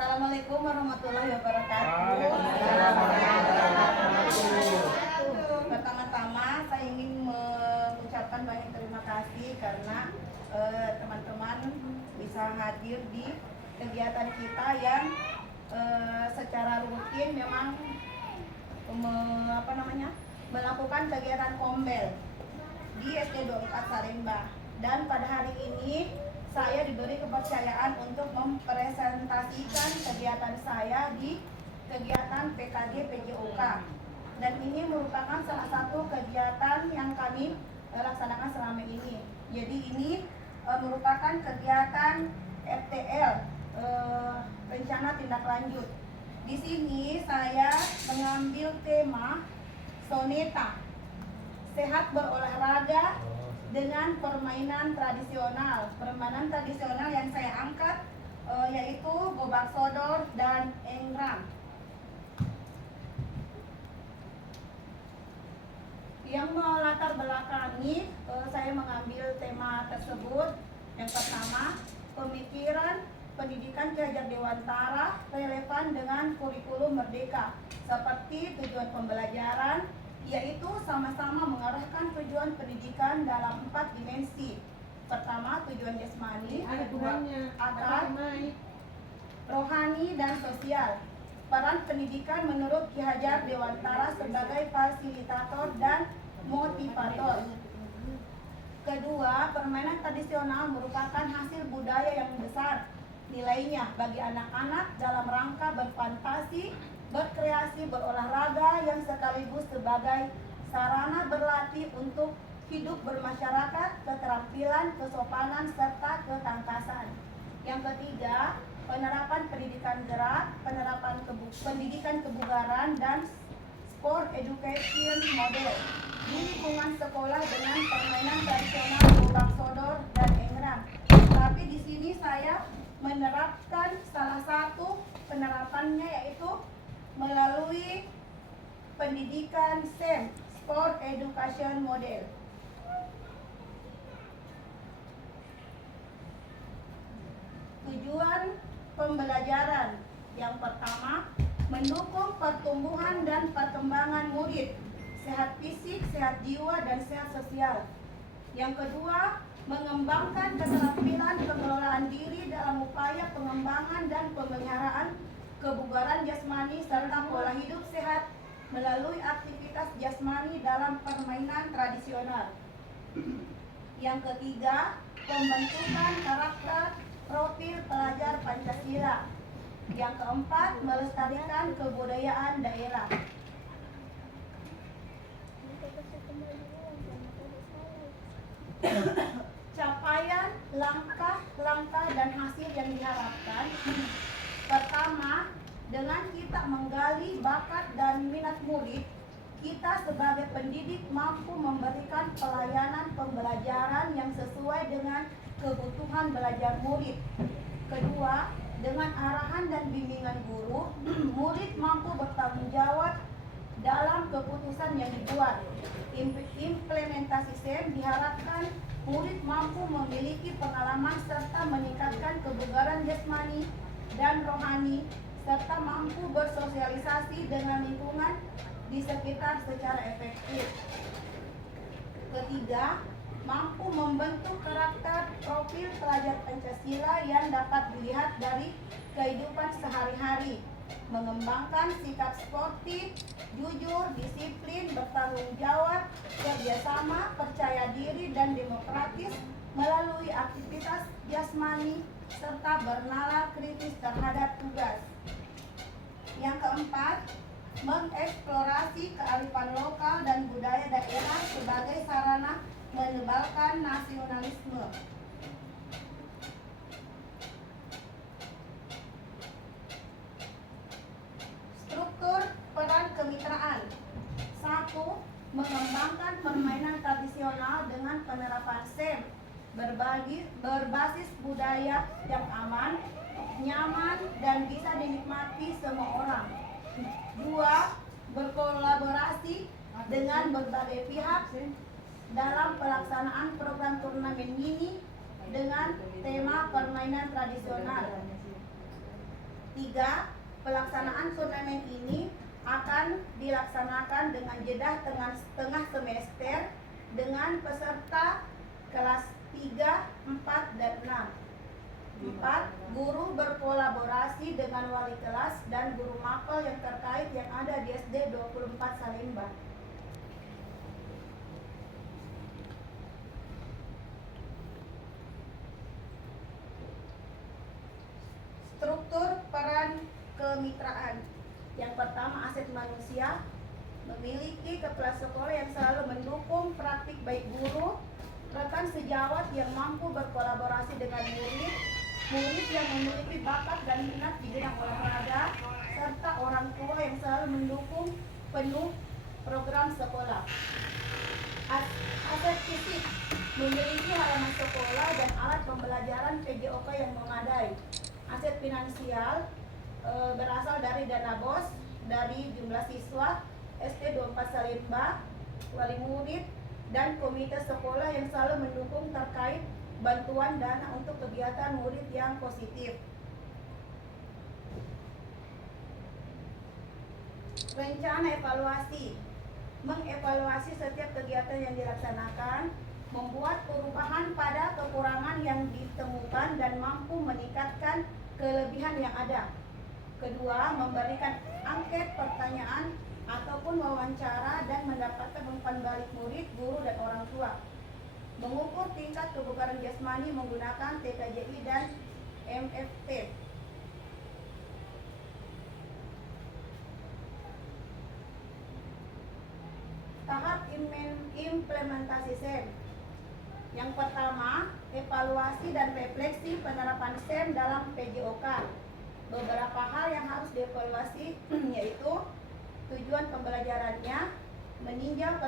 Assalamualaikum warahmatullahi wabarakatuh. Pertama-tama saya ingin mengucapkan banyak terima kasih karena teman-teman bisa hadir di kegiatan kita yang secara rutin memang melakukan kegiatan kombel di SD 24 Salemba. Dan pada hari ini saya diberi kepercayaan untuk mempresentasikan kegiatan saya di kegiatan PKG PJOK. Dan ini merupakan salah satu kegiatan yang kami laksanakan selama ini. Jadi ini merupakan kegiatan RTL, rencana tindak lanjut. Di sini saya mengambil tema soneta, sehat berolahraga dengan permainan tradisional. Permainan tradisional yang saya angkat yaitu gobak sodor dan engrang. Yang melatar belakangi saya mengambil tema tersebut. Yang pertama, pemikiran pendidikan Ki Hajar Dewantara relevan dengan kurikulum merdeka, seperti tujuan pembelajaran, yaitu sama-sama mengarahkan tujuan pendidikan dalam 4 dimensi. Pertama, tujuan jasmani, kedua akal, rohani, dan sosial. Peran pendidikan menurut Ki Hajar Dewantara sebagai fasilitator dan motivator. Kedua, permainan tradisional merupakan hasil budaya yang besar nilainya bagi anak-anak dalam rangka berfantasi, berkreasi, berolahraga yang sekaligus sebagai sarana berlatih untuk hidup bermasyarakat, keterampilan, kesopanan, serta ketangkasan. Yang ketiga, penerapan pendidikan gerak, penerapan pendidikan kebugaran, dan sport education model di lingkungan sekolah dengan permainan tradisional gobak sodor dan engrang. Tapi di sini saya menerapkan salah satu penerapannya yaitu melalui pendidikan SEM, Sport Education Model. Tujuan pembelajaran yang pertama, mendukung pertumbuhan dan perkembangan murid, sehat fisik, sehat jiwa, dan sehat sosial. Yang kedua, mengembangkan keterampilan pengelolaan diri dalam upaya pengembangan dan pemeliharaan kebugaran jasmani serta pola hidup sehat melalui aktivitas jasmani dalam permainan tradisional. Yang ketiga, pembentukan karakter profil pelajar Pancasila. Yang keempat, melestarikan kebudayaan daerah. Capaian, langkah-langkah, dan hasil yang diharapkan. Pertama, dengan kita menggali bakat dan minat murid, kita sebagai pendidik mampu memberikan pelayanan pembelajaran yang sesuai dengan kebutuhan belajar murid. Kedua, dengan arahan dan bimbingan guru, murid mampu bertanggung jawab dalam keputusan yang dibuat. Implementasi SEM diharapkan murid mampu memiliki pengalaman serta meningkatkan kebugaran jasmani dan rohani, serta mampu bersosialisasi dengan lingkungan di sekitar secara efektif. Ketiga, mampu membentuk karakter profil pelajar Pancasila yang dapat dilihat dari kehidupan sehari-hari, mengembangkan sikap sportif, jujur, disiplin, bertanggung jawab, kerjasama, percaya diri, dan demokratis melalui aktivitas jasmani serta bernalar kritis terhadap tugas. Yang keempat, mengeksplorasi kearifan lokal dan budaya daerah sebagai sarana menebalkan nasionalisme. Struktur peran kemitraan. 1. Mengembangkan permainan tradisional dengan penerapan SEM berbasis budaya yang aman, nyaman, dan bisa dinikmati semua orang. 2. Berkolaborasi dengan berbagai pihak dalam pelaksanaan program turnamen mini dengan tema permainan tradisional. 3. 3, pelaksanaan turnamen ini akan dilaksanakan dengan jeda tengah semester dengan peserta kelas 3, 4, dan 6. 4. Guru berkolaborasi dengan wali kelas dan guru mapel yang terkait yang ada di SD 24 Salemba. Struktur peran kemitraan. Yang pertama, aset manusia. Memiliki kepala sekolah yang selalu mendukung praktik baik guru, rekan sejawat yang mampu berkolaborasi dengan murid, murid yang memiliki bakat dan minat di bidang olahraga, serta orang tua yang selalu mendukung penuh program sekolah. Aset fisik. Memiliki halaman sekolah dan alat pembelajaran PJOK yang memadai. Aset finansial berasal dari dana BOS, dari jumlah siswa SD 24 Salemba, wali murid, dan komite sekolah yang selalu mendukung terkait bantuan dana untuk kegiatan murid yang positif. Rencana evaluasi. Mengevaluasi setiap kegiatan yang dilaksanakan, membuat perubahan pada kekurangan yang ditemukan dan mampu meningkatkan kelebihan yang ada. Kedua, memberikan angket pertanyaan ataupun wawancara dan mendapatkan umpan balik murid, guru, dan orang tua. Mengukur tingkat kebugaran jasmani menggunakan TKJI dan MFT. Tahap implementasi SEM. Yang pertama, evaluasi dan refleksi penerapan SEM dalam PJOK. Beberapa hal yang harus dievaluasi yaitu tujuan pembelajarannya, meninjau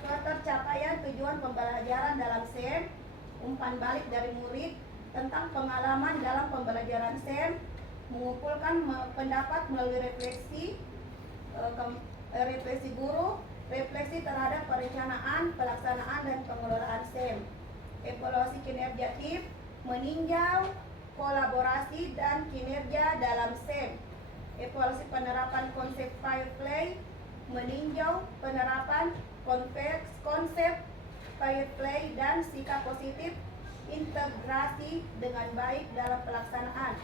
ketercapaian tujuan pembelajaran dalam SEM, umpan balik dari murid tentang pengalaman dalam pembelajaran SEM, mengumpulkan pendapat melalui refleksi guru, refleksi terhadap perencanaan, pelaksanaan, dan pengelolaan SEM. Evaluasi kinerja tim, meninjau kolaborasi dan kinerja dalam SEM. Evaluasi penerapan konsep fair play, meninjau penerapan konsep fair play dan sikap positif integrasi dengan baik dalam pelaksanaan.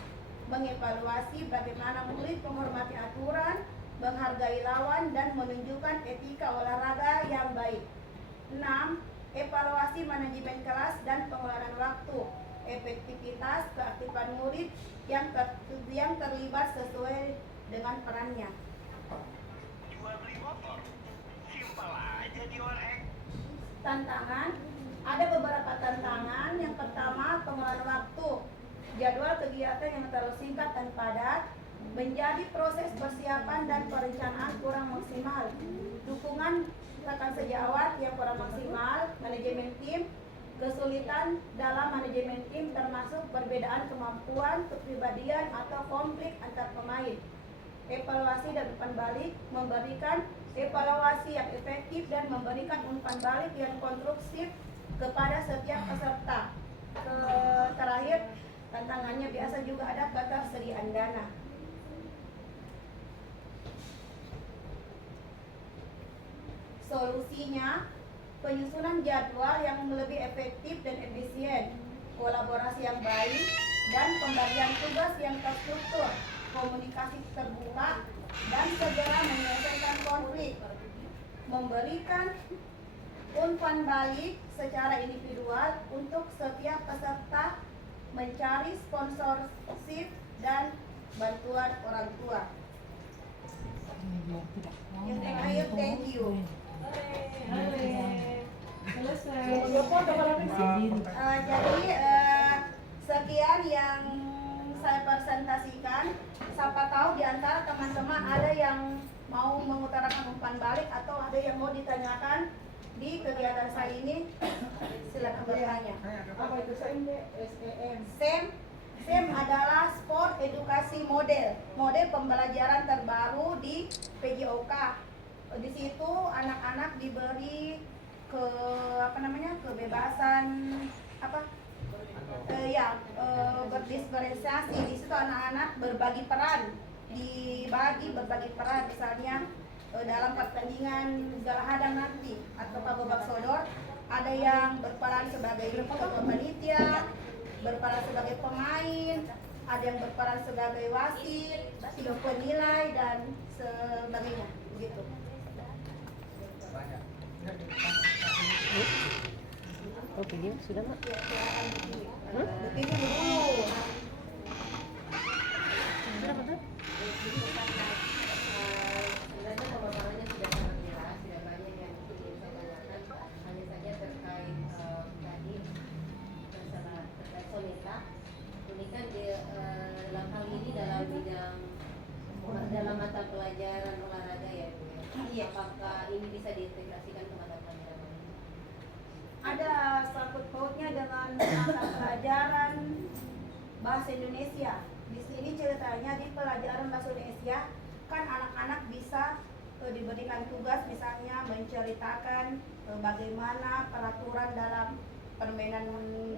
Mengevaluasi bagaimana murid menghormati aturan, menghargai lawan, dan menunjukkan etika olahraga yang baik. 6. Evaluasi manajemen kelas dan pengelolaan waktu, efektivitas keaktifan murid yang terlibat sesuai dengan perannya. Jual beli motor, simpel aja di ORX. Tantangan, ada beberapa tantangan. Yang pertama, pengelolaan waktu. Jadwal kegiatan yang terlalu singkat dan padat, menjadi proses persiapan dan perencanaan kurang maksimal. Dukungan rekan sejawat yang kurang maksimal, manajemen tim, kesulitan dalam manajemen tim termasuk perbedaan kemampuan, kepribadian, atau konflik antar pemain. Evaluasi dan umpan balik, memberikan evaluasi yang efektif dan memberikan umpan balik yang konstruktif kepada setiap peserta. Terakhir, tantangannya biasa juga ada ketersediaan dana. Solusinya, penyusunan jadwal yang lebih efektif dan efisien, kolaborasi yang baik, dan pembagian tugas yang terstruktur, komunikasi terbuka, dan segera menyelesaikan konflik. Memberikan umpan balik secara individual untuk setiap peserta, mencari sponsorship dan bantuan orang tua. Thank you. Jadi sekian yang saya presentasikan. Siapa tahu di antara teman-teman ada yang mau mengutarakan umpan balik atau ada yang mau ditanyakan di kegiatan saya ini, silakan bertanya. Apa itu SEM? SEM adalah Sport Edukasi Model pembelajaran terbaru di PJOK. Di situ anak-anak diberi kebebasan Berdiferensiasi. Di situ anak-anak berbagi peran, berbagi peran, misalnya dalam pertandingan galahadang nanti atau babak sodor, ada yang berperan sebagai ketua panitia, berperan sebagai pemain, ada yang berperan sebagai wasit, penilai dan sebagainya, begitu. Oh, video sudah, Mak? Begini dulu. Sebenarnya pemaparannya sudah sangat jelas, tidak banyak yang ingin saya tanyakan, hanya saja terkait tadi masalah terkait soneta. Ini kan dalam hal ini dalam bidang dalam mata pelajaran olahraga ya, Bu ya. Iya. Apakah ini bisa diintegrasikan ke mata pelajaran lain? Ada sangkut pautnya dengan mata pelajaran bahasa Indonesia. Di sini ceritanya di pelajaran bahasa Indonesia kan anak-anak bisa diberikan tugas misalnya menceritakan bagaimana peraturan dalam permainan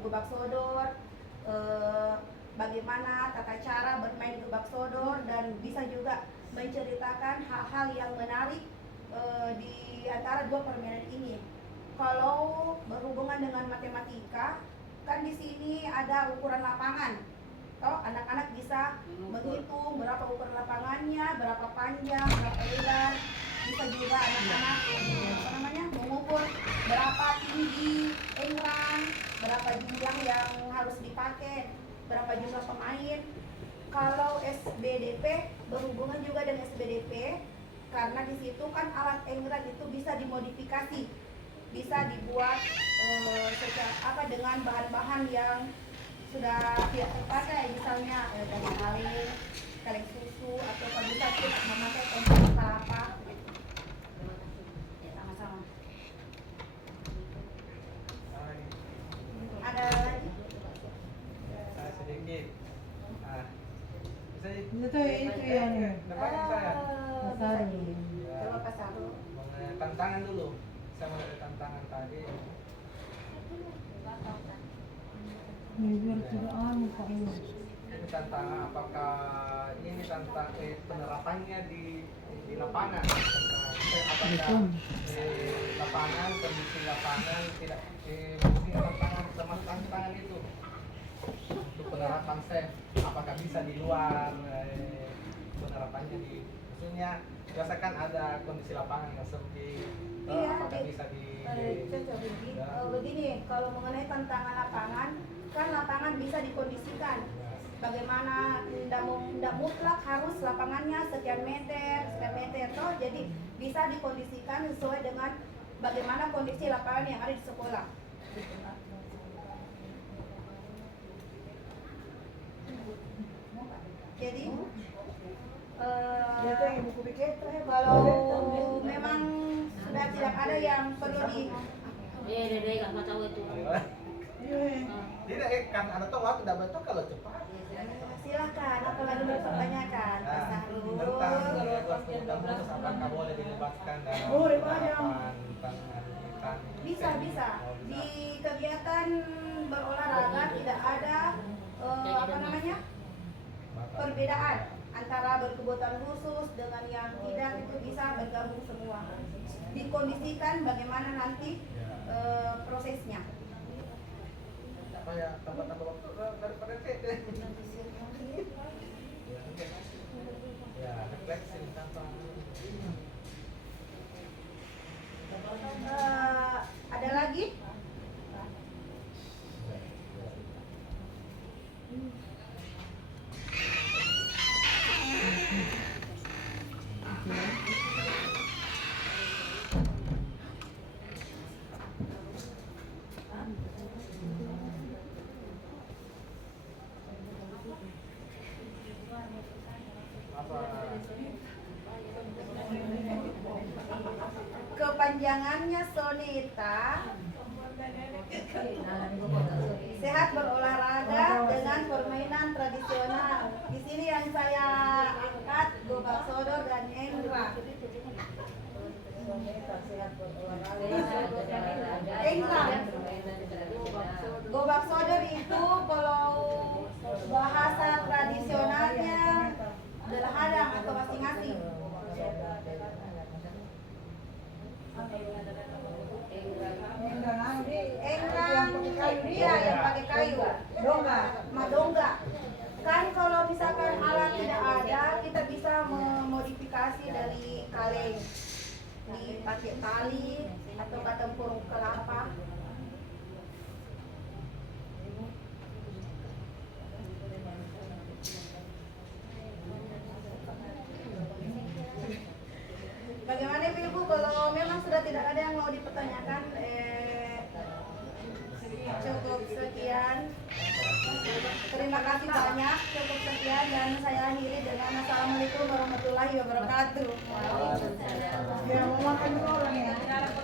gobak sodor, bagaimana tata cara bermain gobak sodor, dan bisa juga menceritakan hal-hal yang menarik di antara dua permainan ini. Kalau berhubungan dengan matematika, kan di sini ada ukuran lapangan. Toh anak-anak bisa menghitung berapa ukuran lapangannya, berapa panjang, berapa lebar. Bisa juga anak-anak mengukur berapa tinggi engrang, berapa jumlah yang harus dipakai, berapa jumlah pemain. Kalau SBDP berhubungan juga dengan SBDP, karena di situ kan alat engrang itu bisa dimodifikasi, bisa dibuat dengan bahan-bahan yang sudah tidak terpakai, misalnya dari kaleng susu, atau kalau bisa kita memakai kompor kelapa. Ya, sama-sama. Ada lagi? Sedikit. Nah, Itu yang depan saya. Pasari. Coba Pak Saru. Mengenai tantangan dulu. Saya mau ada tantangan tadi. Biar tidak Pak ini. Ini tantangan apakah ini tentang penerapannya di lapangan? Apakah lapangan, kondisi lapangan tidak mungkin lapangan sama tantangan itu untuk penerapan SEM, apakah bisa di luar penerapannya di maksudnya biasakan ada kondisi lapangan yang sempit, apakah bisa di begini, kalau mengenai tantangan lapangan, kan lapangan bisa dikondisikan. Bagaimana tidak mutlak harus lapangannya sekian meter toh, jadi bisa dikondisikan sesuai dengan bagaimana kondisi lapangan yang ada di sekolah. Jadi kalau memang sudah tidak ada yang perlu di Dede nggak tahu itu. tidak kan ada tuh waktu tidak betul kalau cepat. Silakan, apalagi berpertanyakan Pak Sahrul. Tentang apakah boleh dilibatkan dalam penerapan Bisa. Di kegiatan berolahraga tidak ada perbedaan antara berkebutuhan khusus dengan yang tidak, itu bisa bergabung semua. Dikondisikan bagaimana nanti prosesnya. Apa ya tambah waktu daripada ya refleksi tanpa ada lagi? Kepanjangannya soneta sehat berolahraga dengan permainan tradisional. Di sini yang saya angkat gobak sodor dan engrang. Engrang. Gobak sodor itu madongga. Kan kalau misalkan alat tidak ada, kita bisa memodifikasi dari kaleng, dipakai tali atau tempurung kelapa. Bagaimana Ibu kalau memang sudah tidak ada yang mau dipertanyakan, cukup sekian. Terima kasih banyak, cukup sekian dan saya akhiri dengan Assalamualaikum warahmatullahi wabarakatuh. Ya, mau makan dulu orang ya.